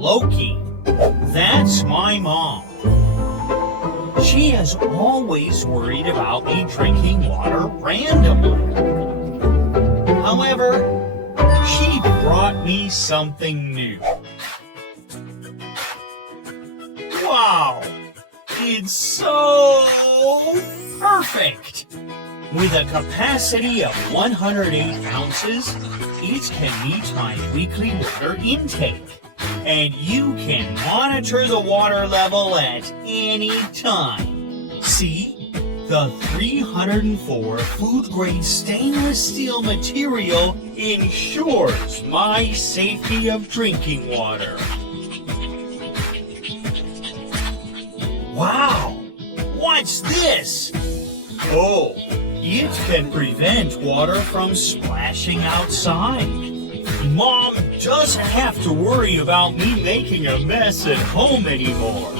Loki. That's my mom. She has always worried about me drinking water randomly. However, she brought me something new. Wow! It's so perfect! With a capacity of 108 ounces, it can meet my weekly water intake. And you can monitor the water level at any time. See? The 304 food-grade stainless steel material ensures my safety of drinking water. Wow! What's this? Oh, it can prevent water from splashing outside. Mom doesn't have to worry about me making a mess at home anymore.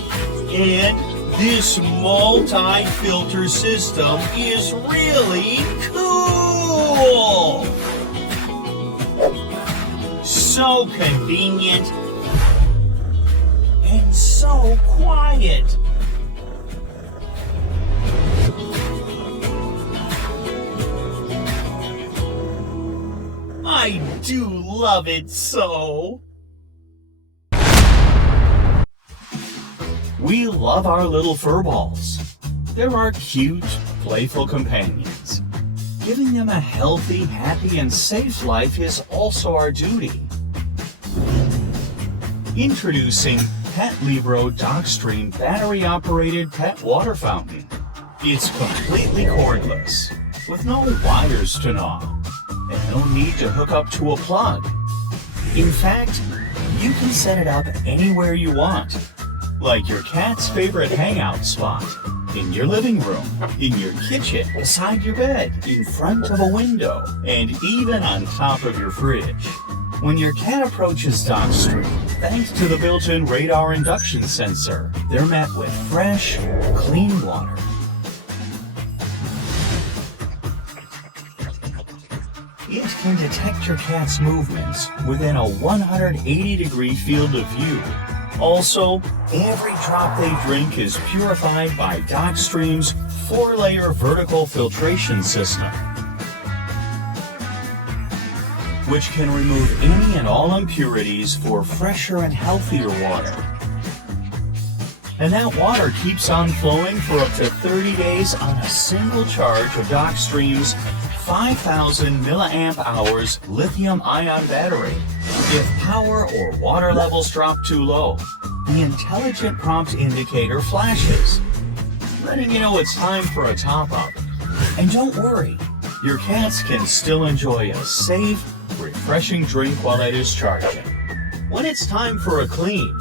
And this multi-filter system is really cool! So convenient and so quiet. I do love it so. We love our little fur balls. They're our cute, playful companions. Giving them a healthy, happy, and safe life is also our duty. Introducing PETLIBRO DocStream battery-operated pet water fountain. It's completely cordless, with no wires to gnaw, and no need to hook up to a plug. In fact, you can set it up anywhere you want, like your cat's favorite hangout spot, in your living room, in your kitchen, beside your bed, in front of a window, and even on top of your fridge. When your cat approaches DocStream, thanks to the built-in radar induction sensor, they're met with fresh, clean water. It can detect your cat's movements within a 180-degree field of view. Also, every drop they drink is purified by DocStream's 4-layer vertical filtration system, which can remove any and all impurities for fresher and healthier water. And that water keeps on flowing for up to 30 days on a single charge of DocStream's 5,000 milliamp hours lithium-ion battery. If power or water levels drop too low, the intelligent prompt indicator flashes, letting you know it's time for a top-up. And don't worry, your cats can still enjoy a safe, refreshing drink while it is charging. When it's time for a clean,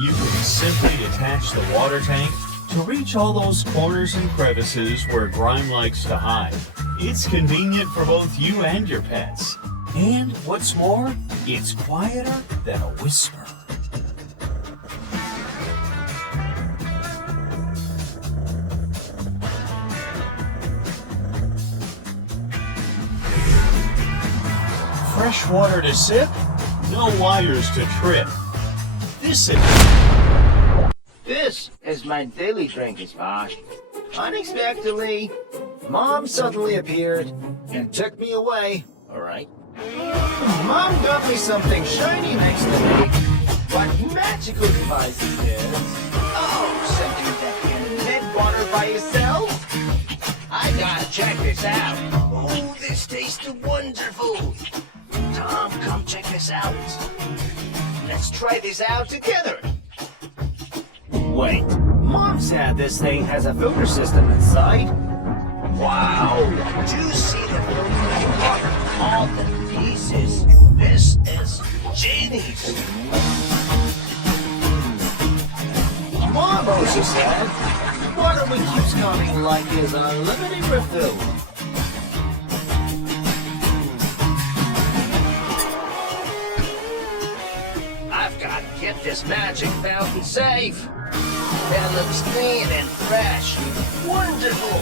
you can simply detach the water tank to reach all those corners and crevices where grime likes to hide. It's convenient for both you and your pets. And what's more, it's quieter than a whisper. Fresh water to sip, no wires to trip. This is my daily drinking spot. Unexpectedly, Mom suddenly appeared and took me away. Alright. Mom got me something shiny next to me. What magical device is this? Oh, something that can net water by itself? I gotta check this out. Oh, this tastes wonderful. Tom, come check this out. Let's try this out together. Wait, Mom said this thing has a filter system inside. Wow! Do you see the filtering water? All the pieces. This is genius. Mom also said, water we keeps coming like is unlimited refill. I've got to get this magic fountain safe. That looks clean and fresh. Wonderful.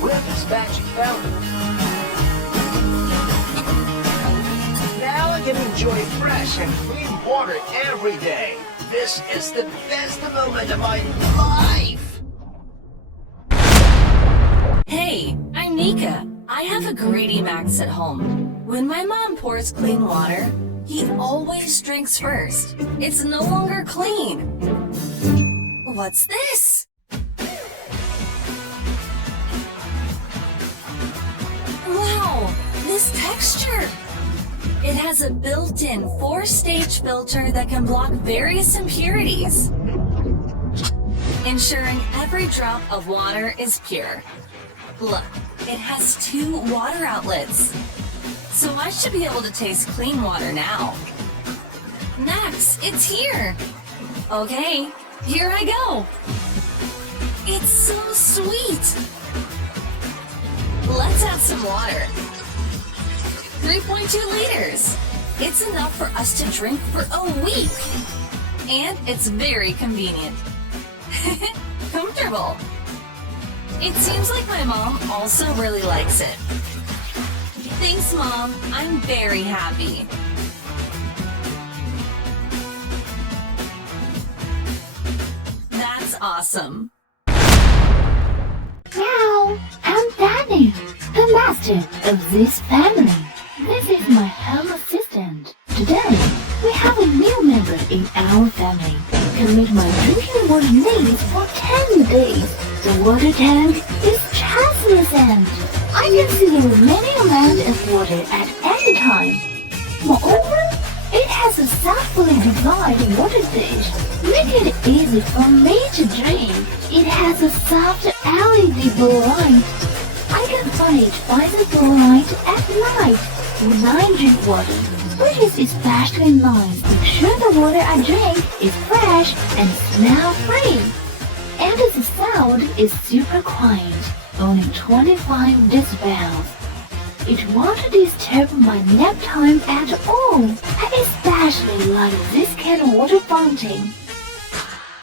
Where's this magic fountain? Now I can enjoy fresh and clean water every day. This is the best moment of my life! Hey, I'm Nika. I have a greedy Max at home. When my mom pours clean water, he always drinks first. It's no longer clean. What's this? Wow, this texture! It has a built-in 4-stage filter that can block various impurities, ensuring every drop of water is pure. Look, it has 2 water outlets, so I should be able to taste clean water now. Max, it's here! Okay, here I go! It's so sweet! Let's add some water. 3.2 liters. It's enough for us to drink for a week. And it's very convenient. Comfortable. It seems like my mom also really likes it. Thanks, Mom. I'm very happy. That's awesome. Now, I'm Danny, the master of this family. This is my home assistant. Today, we have a new member in our family. Can meet my drinking water needs for 10 days. The water tank is translucent. I can see the remaining amount of water at any time. Moreover, it has a thoughtfully designed water dish, making it easy for me to drink. It has a soft LED blue light. I can find it by the blue light at night when I drink water, which is especially nice to make sure the water I drink is fresh and smell-free. And the sound is super quiet, only 25 decibels. It won't disturb my nap time at all. I especially like this kind of water fountain.